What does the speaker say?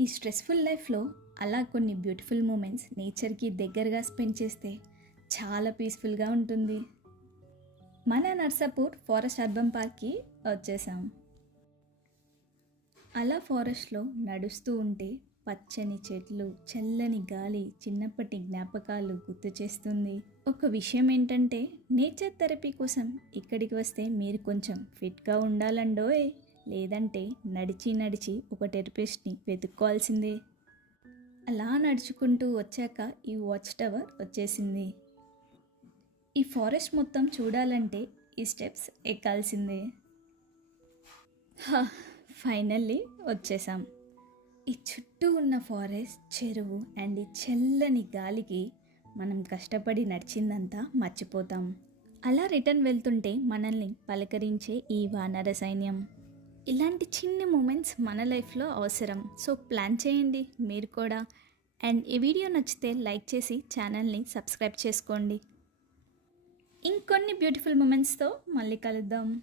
ఈ స్ట్రెస్ఫుల్ లైఫ్లో అలా కొన్ని బ్యూటిఫుల్ మూమెంట్స్ నేచర్కి దగ్గరగా స్పెండ్ చేస్తే చాలా పీస్ఫుల్గా ఉంటుంది. మన నర్సాపూర్ ఫారెస్ట్ అర్బన్ పార్క్కి వచ్చేసాం. అలా ఫారెస్ట్లో నడుస్తూ ఉంటే పచ్చని చెట్లు, చల్లని గాలి చిన్నప్పటి జ్ఞాపకాలు గుర్తు చేస్తుంది. ఒక విషయం ఏంటంటే నేచర్ థెరపీ కోసం ఇక్కడికి వస్తే మీరు కొంచెం ఫిట్గా ఉండాలండోయ్, లేదంటే నడిచి నడిచి ఒక థెరపిస్ట్ని వెతుక్కోవాల్సిందే. అలా నడుచుకుంటూ వచ్చాక ఈ వాచ్ టవర్ వచ్చేసింది. ఈ ఫారెస్ట్ మొత్తం చూడాలంటే ఈ స్టెప్స్ ఎక్కాల్సిందే. ఫైనల్లీ వచ్చేసాం. ఈ చుట్టూ ఉన్న ఫారెస్ట్, చెరువు అండ్ ఈ చల్లని గాలికి మనం కష్టపడి నడిచిందంతా మర్చిపోతాం. అలా రిటర్న్ వెళ్తుంటే మనల్ని పలకరించే ఈ వానర సైన్యం. ఇలాంటి చిన్న మూమెంట్స్ మన లైఫ్లో అవసరం. సో ప్లాన్ చేయండి మీరు కూడా. అండ్ ఈ వీడియో నచ్చితే లైక్ చేసి ఛానల్ని సబ్స్క్రైబ్ చేసుకోండి. ఇంకొన్ని బ్యూటిఫుల్ మూమెంట్స్తో మళ్ళీ కలుద్దాం.